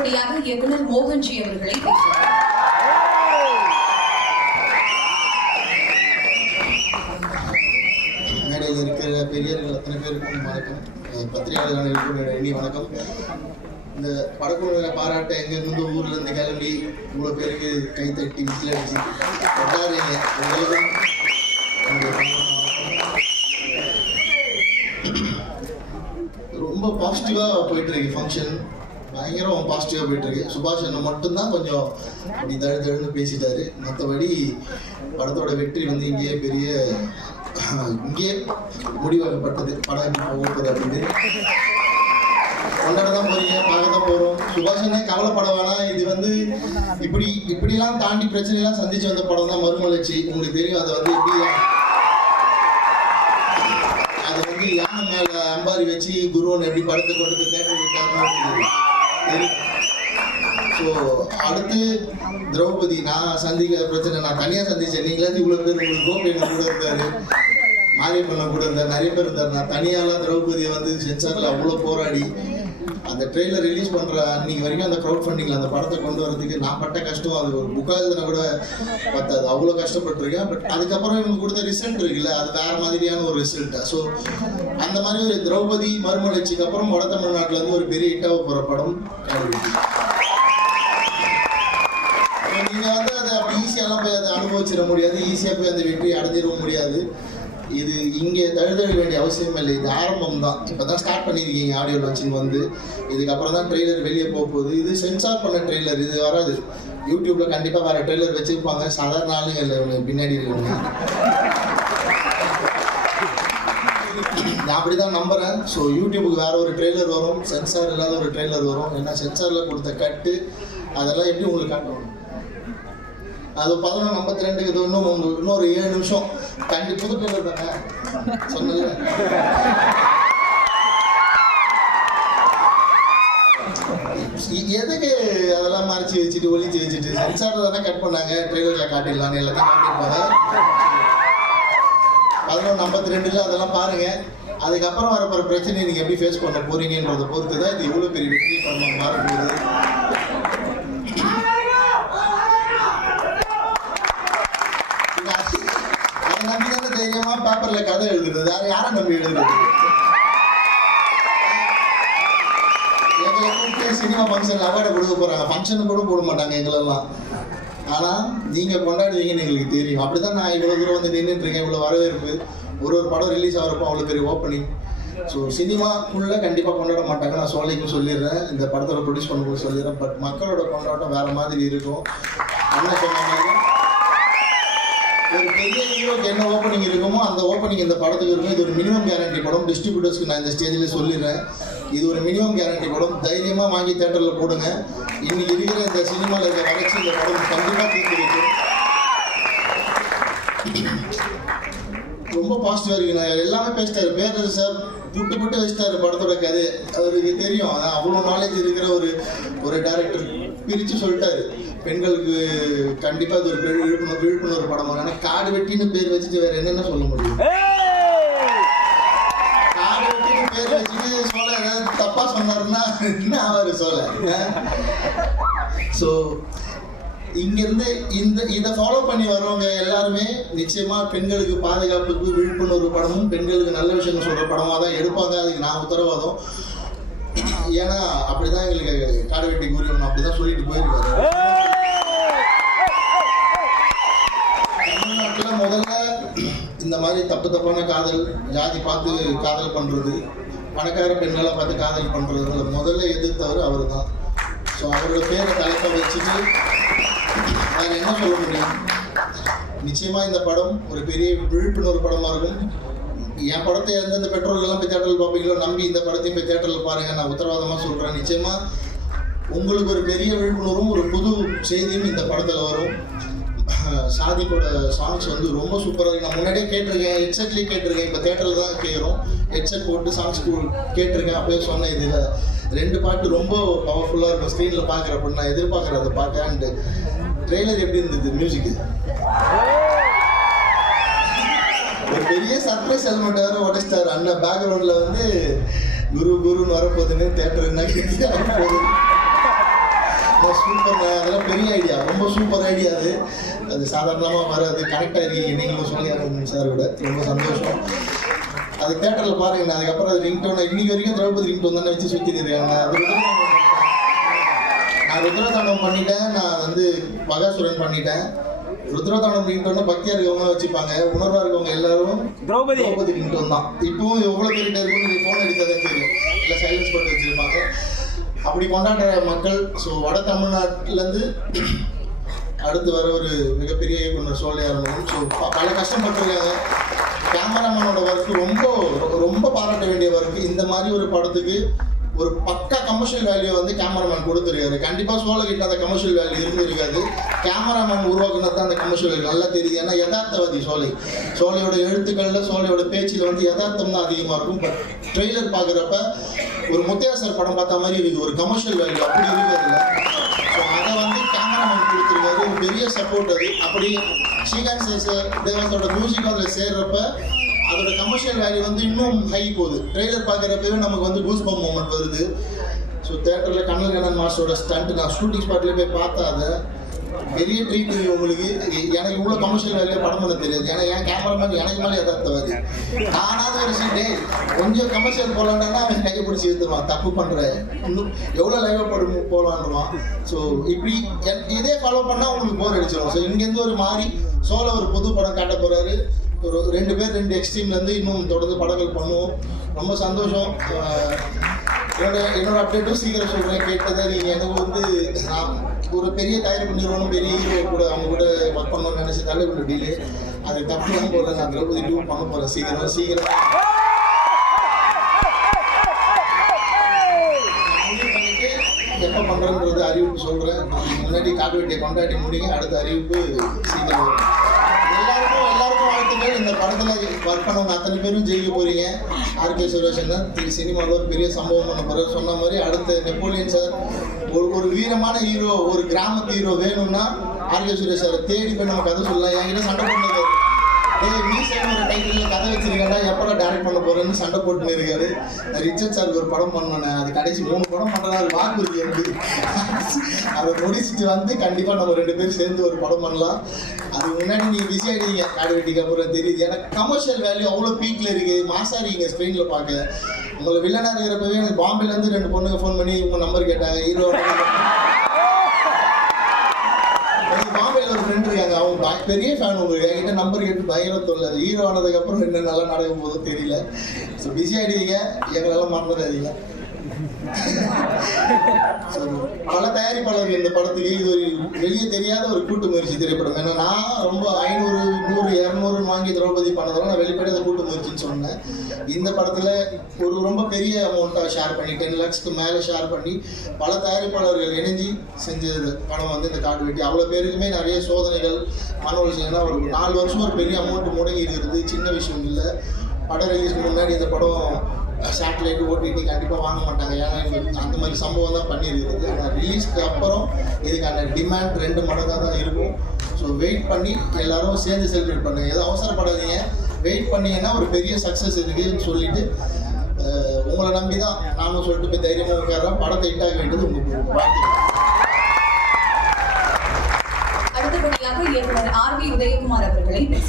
அடுத்தபடியாக இயக்குனர் மோகன்ஜி அவர்களை பேசுகிறார் மேடையில் இருக்கிற பெரியவர்கள் அத்தனை பேருக்கும் வணக்கம். பத்திரிகையாளர்களுக்கும் இனி வணக்கம். இந்த படக்குழுவினை பாராட்ட எங்கேருந்து ஊர்ல இருந்து கிளம்பி இவ்வளோ பேருக்கு கை தட்டி விசில் அடிச்சு கொண்டாடுறீங்க உங்களுக்கும் ரொம்ப பாசிட்டிவாக போயிட்டு இருக்கு ஃபங்க்ஷன் பயங்கரம் பாசிட்டிவாக போயிட்டு இருக்கு சுபாஷ் அண்ணன் மட்டும்தான் கொஞ்சம் அப்படி தழு தழுன்னு பேசிட்டாரு. மற்றபடி படத்தோட வெற்றி வந்து இங்கேயே பெரிய இங்கேயே முடிவாக்கப்பட்டது படம் எப்படி போகுது அப்படின்னு கொண்டாட தான் போறீங்க பார்க்க தான் போகிறோம் சுபாஷ் அண்ணன் கவலைப்பட வேணாம் இது வந்து இப்படி இப்படிலாம் தாண்டி பிரச்சனைலாம் சந்திச்சு வந்த படம் தான் மறுமலர்ச்சி. உங்களுக்கு தெரியும் அதை வந்து எப்படி அதை வந்து யானை மேல அம்பாரி வச்சு குருவன் எப்படி படத்தை கொண்டு போய் தேட்டர் விட்டாருன்னு தெரியும். ஸோ அடுத்து திரௌபதி நான் சந்திக்காத பிரச்சனை நான் தனியாக சந்திச்சேன். நீங்களாச்சும் இவ்வளோ பேர் உங்களுக்கு கோபி கூட இருந்தாரு. மாரியப்பண்ண கூட இருந்தார். நிறைய பேர் இருந்தார். நான் தனியாலாம் திரௌபதியை வந்து சென்சாரில் அவ்வளோ போராடி. அந்த ட்ரெயிலர் ரிலீஸ் பண்ணுற அன்னைக்கு வரைக்கும் அந்த க்ரௌட் ஃபண்டிங்கில் அந்த படத்தை கொண்டு வரதுக்கு நான் பட்ட கஷ்டம் அது. ஒரு புக்காக எழுதுனா கூட பத்தாது. அவ்வளோ கஷ்டப்பட்டிருக்கேன். பட் அதுக்கப்புறம் இவங்க கொடுத்த ரிசல்ட் இருக்குல்ல அது வேற மாதிரியான ஒரு ரிசல்ட் ஸோ அந்த மாதிரி ஒரு திரௌபதி மறுமலர்ச்சிக்கு அப்புறம் வட தமிழ்நாட்டில் வந்து ஒரு பெரிய ஹிட்டாக போகிற படம் நீங்கள் வந்து அதை அப்படி ஈஸியாலாம் போய் அதை அனுபவிச்சிட முடியாது. ஈஸியாக போய் அந்த வெற்றி அடைஞ்சிட முடியாது. இது இங்கே தழுதழ வேண்டிய அவசியம் இல்லை. இது ஆரம்பம் தான் இப்போ தான் ஸ்டார்ட் பண்ணியிருக்கீங்க ஆடியோ லான்ச்சிங் வந்து. இதுக்கப்புறம் தான் ட்ரெய்லர் வெளியே போக போகுது. இது சென்சார் பண்ண ட்ரெய்லர் இது வராது. யூடியூப்ல கண்டிப்பாக வேறு ட்ரெய்லர் வச்சுருப்பாங்க. சாதாரண ஆளுங்க இல்லை இவங்க பின்னாடி இருக்கவங்க. நான் அப்படி தான் நம்புகிறேன் ஸோ யூடியூபுக்கு வேற ஒரு ட்ரெய்லர் வரும். சென்சார் இல்லாத ஒரு ட்ரெய்லர் வரும். ஏன்னா சென்சாரில் கொடுத்த கட்டு அதெல்லாம் எப்படி உங்களுக்கு காட்டுவாங்க அது பதினொன்று ஐம்பத்தி ரெண்டுக்கு இது இன்னும் உங்களுக்கு இன்னொரு ஏழு நிமிஷம். கண்டி புது ட்ரெய்லர் தானே? சொன்னல எதுக்கு அதெல்லாம் மறைச்சி வச்சுட்டு ஒளிச்சு வச்சுட்டு? சென்சார் தானே கட் பண்ணாங்க. ட்ரெய்லரில் காட்டிடலாம்னு எல்லாத்தையும் காட்டியிருப்பாங்க. பதினொன்று ஐம்பத்தி ரெண்டுல அதெல்லாம் பாருங்க. அதுக்கப்புறம் வரப்போகிற பிரச்சனையை நீங்கள் எப்படி ஃபேஸ் பண்ண போறீங்கன்றதை பொறுத்து தான் இது எவ்வளோ பெரிய வெற்றி படமாக மாறப்போகுது அதை நம்பி தானே தைரியமா பேப்பர்ல கதை எழுதுறது யாரை யாரை நம்பி எழுதுறது? எங்களை கூப்பிட்டு சினிமா ஃபங்க்ஷன் அவார்டை கொடுக்க போறாங்க. ஃபங்க்ஷன் கூட போட மாட்டாங்க எங்களெல்லாம். ஆனா நீங்க கொண்டாடுவீங்கன்னு எங்களுக்கு தெரியும். அப்படிதான் நான் இவ்வளவு தூரம் வந்து நின்றுட்டு இருக்கேன். இவ்வளவு வரவேற்பு. ஒரு ஒரு படம் ரிலீஸ் ஆகிறப்போ அவ்வளோ பெரிய ஓப்பனிங் ஸோ சினிமாக்குள்ள கண்டிப்பாக கொண்டாட மாட்டாங்க. நான் சோலைக்கும் சொல்லிடுறேன். இந்த படத்தோட ப்ரொடியூஸ் பண்ணும்போது சொல்லிடுறேன். பட் மக்களோட கொண்டாட்டம் வேற மாதிரி இருக்கும். என்ன சொன்ன மாதிரி ஒரு பெரிய ஹீரோக்கு என்ன ஓப்பனிங் இருக்குமோ அந்த ஓப்பனிங் இந்த படத்துக்கு இருக்கும் இது ஒரு மினிமம் கேரண்டி படம். டிஸ்ட்ரிபியூட்டர்ஸ்க்கு நான் இந்த ஸ்டேஜில் சொல்லிடுறேன். இது ஒரு மினிமம் கேரண்டி படம். தைரியமாக வாங்கி தேட்டரில் போடுங்க. இன்னைக்கு இருக்கிற இந்த சினிமாவில் இருக்க வளர்ச்சி இந்த படம் கண்டிப்பாக தீர்த்து வைக்கும். ரொம்ப பாசிட்டிவாக இருக்கு. நான் எல்லாமே பேசிட்டாரு பேர் சார் புட்டு புட்டு வச்சுட்டாரு படத்தோட கதை. அவருக்கு தெரியும். அதான் அவ்வளோ நாலேஜ் இருக்கிற ஒரு ஒரு டேரக்டர் பிரித்து சொல்லிட்டாரு. பெண்களுக்கு கண்டிப்பாக இது ஒரு பெரு- விழிப்புணர்வு விழிப்புணர்வு படம் ஆனால் காடு வெட்டின்னு பேர் வச்சுட்டு வேற என்னென்ன சொல்ல முடியும்? காடு வெட்டின்னு பேர் வச்சுட்டு சோழ ஏதாவது தப்பா சொன்னாருன்னா என்ன ஆவாரு சோழ? ஸோ இங்கிருந்து இந்த இதை ஃபாலோ பண்ணி வரவங்க எல்லாருமே நிச்சயமா பெண்களுக்கு பாதுகாப்புக்கு விழிப்புணர்வு படமும் பெண்களுக்கு நல்ல விஷயங்கள் சொல்ற படமா தான் எடுப்பாங்க. அதுக்கு நான் உத்தரவாதம். ஏன்னா அப்படிதான் எங்களுக்கு காடு வெட்டி கூறியவன் அப்படிதான் சொல்லிட்டு போயிருக்காரு தமிழ்நாட்டில் முதல்ல இந்த மாதிரி தப்பு தப்பான காதல் ஜாதி பார்த்து காதல் பண்ணுறது பணக்கார பெண்களை பார்த்து காதல் பண்றது முதல்ல எதிர்த்தவர் அவர் தான் ஸோ அவரோட பேரை தலைப்பை வச்சுட்டு வேற என்ன சொல்ல முடியும்? நிச்சயமாக இந்த படம் ஒரு பெரிய விழிப்புணர்வு படமாக இருக்கும். என் படத்தை எந்தெந்த பெற்றோர்கள்லாம் போய் தேட்டரில் பார்ப்பீங்களோ நம்பி இந்த படத்தையும் போய் தேட்டரில் பாருங்கள் நான் உத்தரவாதமாக சொல்கிறேன் நிச்சயமாக உங்களுக்கு ஒரு பெரிய விழிப்புணர்வும் ஒரு புது செய்தியும் இந்த படத்தில் வரும். சாதிக்கோட சாங்ஸ் வந்து ரொம்ப சூப்பராக இருக்கு. நான் முன்னாடியே கேட்டிருக்கேன் ஹெட்செட்லேயே கேட்டிருக்கேன். இப்போ தேட்டரில் தான் கேட்குறோம். ஹெட்செட் போட்டு சாங்ஸ் கேட்டிருக்கேன். அப்படியே சொன்னேன் இதில் ரெண்டு பாட்டு ரொம்ப பவர்ஃபுல்லாக இருக்கும். ஸ்க்ரீனில் பார்க்குறப்ப நான் எதிர்பார்க்குறேன் அதை பாட்டு. அண்ட் ட்ரெய்லர் எப்படி இருந்தது மியூசிக்கு ஒரு பெரிய சர்ப்ரைஸ் ஹெல்மெட் வேறு உடைச்சிட்டார். அண்ணன் பேக்ரவுண்டில் வந்து குரு குருன்னு வரப்போகுதுன்னு தேட்டர் என்ன கேட்டு போகுது சூப்பர் அதெல்லாம் பெரிய ஐடியா ரொம்ப சூப்பர் ஐடியா அது. அது சாதாரணமாக வராது கனெக்ட் ஆகிருக்கீங்க நீங்களும் சொல்லி சார் விட ரொம்ப சந்தோஷம். அது தேட்டரில் பாருங்க நான் அதுக்கப்புறம் அது ரிங்டோன் இன்னைக்கு வரைக்கும் திரௌபதி ரிங்டோன் தானே வச்சு சுற்றிட்டு இருக்காங்க. அது நான் ருத்ரதாண்டவம் பண்ணிட்டேன் நான் வந்து பகாசுரன் பண்ணிட்டேன். ருத்ரதாண்டவம் ரிங்டோன்னு பக்தியாக இருக்கவங்க வச்சுப்பாங்க உணர்வாக இருக்கவங்க எல்லாரும் திரௌபதி. திரௌபதி ரிங்டோன் தான். இப்பவும் எவ்வளோ பேர்கிட்ட இருக்குன்னு நீ ஃபோன் எடுத்தாதே தெரியும். இல்லை சைலன்ஸ் போட்டு வச்சிருப்பாங்க. அப்படி கொண்டாடுற மக்கள் ஸோ வட தமிழ்நாட்டிலேருந்து அடுத்து வர ஒரு மிகப்பெரிய இயக்குனர் சோழையார் ஸோ பல கஷ்டப்பட்டிருக்காங்க. கேமராமேனோட ஒர்க் ரொம்ப ரொம்ப பாராட்ட வேண்டிய ஒர்க் இந்த மாதிரி ஒரு படத்துக்கு ஒரு பக்கா கமர்ஷியல் வேல்யூ வந்து கேமராமேன் கொடுத்துருக்காரு. கண்டிப்பாக சோழகிட்ட அந்த கமர்ஷியல் வேல்யூ இருந்திருக்காது. கேமராமேன் உருவாக்குனது தான் அந்த கமர்ஷியல் வேல்யூ நல்லா தெரியுது ஏன்னா யதார்த்தவாதி சோலை சோலையோட எழுத்துக்களில் சோலையோட பேச்சில் வந்து யதார்த்தம் தான் அதிகமாக இருக்கும். பட் ட்ரெய்லர் பார்க்குறப்ப ஒரு முத்தையா சார் படம் பார்த்த மாதிரி இருக்குது. ஒரு கமர்ஷியல் வேல்யூ அப்படி இருக்கிறதுல ஸோ அதை வந்து கேமராமேன் கொடுத்துருக்காரு. ஒரு பெரிய சப்போர்ட் அது. அப்படி ஸ்ரீகாந்த் சார் தேவாசோட மியூசிக் அதில் சேர்றப்ப அதோட கமர்ஷியல் வேல்யூ வந்து இன்னும் ஹை போகுது. ட்ரெய்லர் பார்க்குறப்பவே நமக்கு வந்து கூஸ் பம் மூமெண்ட் வருது. ஸோ தேட்டரில் கண்ணல் கண்ணன் மாஸ்டரோட ஸ்டண்ட் நான் ஷூட்டிங் ஸ்பாட்லேயே போய் பார்த்தேன் அதை. பெரிய ட்ரீட் உங்களுக்கு. எனக்கு இவ்வளோ கமர்ஷியல் வேலையை படம் பண்ண தெரியாது. ஏன்னா என் கேமராமேன் எனக்கு மேலே எதார்த்தவாதி நானாவது ஒரு சீட்டே கொஞ்சம் கமர்ஷியல் போகலான்னா அவன் கையை பிடிச்சி எடுத்துருவான் தப்பு பண்ணுற இன்னும் எவ்வளோ லைவாக படம் போகலான்றான் ஸோ இப்படி இதே ஃபாலோ பண்ணால் உங்களுக்கு போர் அடிச்சிடும் ஸோ இங்கேருந்து ஒரு மாதிரி சோழ ஒரு புது படம் காட்ட போகிறாரு ஒரு ரெண்டு பேர் ரெண்டு எக்ஸ்ட்ரீம்லேருந்து இன்னும் தொடர்ந்து படங்கள் பண்ணுவோம். ரொம்ப சந்தோஷம். என்னோட என்னோட அப்டேட்டும் சீக்கிரம் சொல்கிறேன் கேட்டதை நீங்கள் எனக்கு வந்து நான் ஒரு பெரிய தயாரிப்பு நிறுவனம் பெரிய ஹீரோ கூட அவங்க கூட ஒர்க் பண்ணணும்னு நினச்சதால இவ்வளோ டிலே அது தப்பு தான் போகிறேன் நான் திரௌபதி டூ பண்ண போகிறேன் சீக்கிரம் சீக்கிரம். பண்ணிட்டு எப்போ பண்ணுறேன்றது அறிவிப்பு சொல்கிறேன் முன்னாடி காட்டுவெட்டியை கொண்டாடி முடிங்க. அடுத்த அறிவிப்பு சீக்கிரம் வரும். எல்லாருக்கும் வாழ்த்துக்கள் இந்த படத்தில் ஒர்க் பண்ண அத்தனை பேரும் ஜெயிக்க போறீங்க. ஆர்கே சுரேஷன் திரு சினிமாவில் ஒரு பெரிய சம்பவம் பண்ண போகிறார் சொன்ன மாதிரி அடுத்த நெப்போலியன் சார் ஒரு ஒரு வீரமான ஹீரோ ஒரு கிராமத்து ஹீரோ வேணும்னா ஆர்கே சுரேஷ் சாரை தேடி போய் நம்ம கதை சொல்லலாம். என்கிட்ட சண்டை போட்டு ஏய் மீசைன்னு ஒரு டைட்டில் கதை வச்சிருக்கேன்டா எப்படா டைரக்ட் பண்ண போறேன்னு சண்டை போட்டுன்னு இருக்காரு. நான் ரிச்சர்ட் சாருக்கு ஒரு படம் பண்ணேன். அது கடைசி மூணு படம் பண்ணுறாரு வாக்கு இருக்கு எனக்கு. அதை முடிச்சுட்டு வந்து கண்டிப்பாக நம்ம ரெண்டு பேரும் சேர்ந்து ஒரு படம் பண்ணலாம். அது முன்னாடி நீங்கள் பிஸி ஆகிடுவீங்க காடு வெட்டிக்கு அப்புறம் தெரியுது. எனக்கு கமர்ஷியல் வேல்யூ அவ்வளோ பீக்கில் இருக்குது மாசா இருக்கீங்க ஸ்க்ரீனில் பார்க்க. உங்களை வில்லனாக இருக்கிறப்பவே எனக்கு பாம்பேலேருந்து ரெண்டு பொண்ணுங்க ஃபோன் பண்ணி உங்கள் நம்பர் கேட்டாங்க. ஹீரோ எனக்கு பாம்பேல ஒரு ஃப்ரெண்ட் இருக்காங்க அவங்க பய- பெரிய ஃபேன் உங்களுக்கு. என்கிட்ட நம்பர் கேட்டு பயங்கர தொல்லை. ஹீரோ ஆனதுக்கப்புறம் என்ன நல்லா நடக்கும் போதும் தெரியல. ஸோ பிஸி ஆகிடுவீங்க எங்களெல்லாம் மறந்துடாதீங்க. பல தயாரிப்பாளர்கள் இந்த படத்துக்கு இது ஒரு வெளியே தெரியாத ஒரு கூட்டு முயற்சி திரைப்படம். ஏன்னா நான் ரொம்ப ஐநூறு நூறு இரநூறுன்னு வாங்கி திரௌபதி பண்ணதெல்லாம் நான் வெளிப்படையாக கூட்டு முயற்சின்னு சொன்னேன். இந்த படத்தில் ஒரு ரொம்ப பெரிய அமௌண்ட்டாக ஷேர் பண்ணி டென் லேக்ஸ்க்கு மேலே ஷேர் பண்ணி பல தயாரிப்பாளர்கள் இணைஞ்சு செஞ்சது படம் வந்து இந்த காடு வெட்டி. அவ்வளோ பேருக்குமே நிறைய சோதனைகள் மன உளைச்சல் ஒரு நாலு வருஷம் ஒரு பெரிய அமௌண்ட் முடங்கி இருக்கிறது சின்ன விஷயம் இல்லை. படம் ரிலீஸ்க்கு முன்னாடி இந்த படம் சேட்டலைட் ஓடிடி கண்டிப்பாக வாங்க மாட்டாங்க. ஏன்னா அந்த மாதிரி சம்பவம் தான் பண்ணியிருக்குது ஆனால் ரிலீஸ்க்கு அப்புறம் இதுக்கான டிமாண்ட் ரெண்டு மடங்காக தான் இருக்கும். ஸோ வெயிட் பண்ணி எல்லாரும் சேர்ந்து செலிப்ரேட் பண்ணுங்க. எதுவும் அவசரப்படாதீங்க. வெயிட் பண்ணீங்கன்னா ஒரு பெரிய சக்ஸஸ் இருக்குதுன்னு சொல்லிட்டு உங்களை நம்பி தான் நானும் சொல்லிட்டு போய் தைரியமாக உட்கார்றேன். படத்தை ஹிட்டாக வேண்டியது உங்களுக்கு வாழ்த்துக்கள் அடுத்தபடியாக இயக்குனர் ஆர் வி உதயகுமார் அவர்களை பேச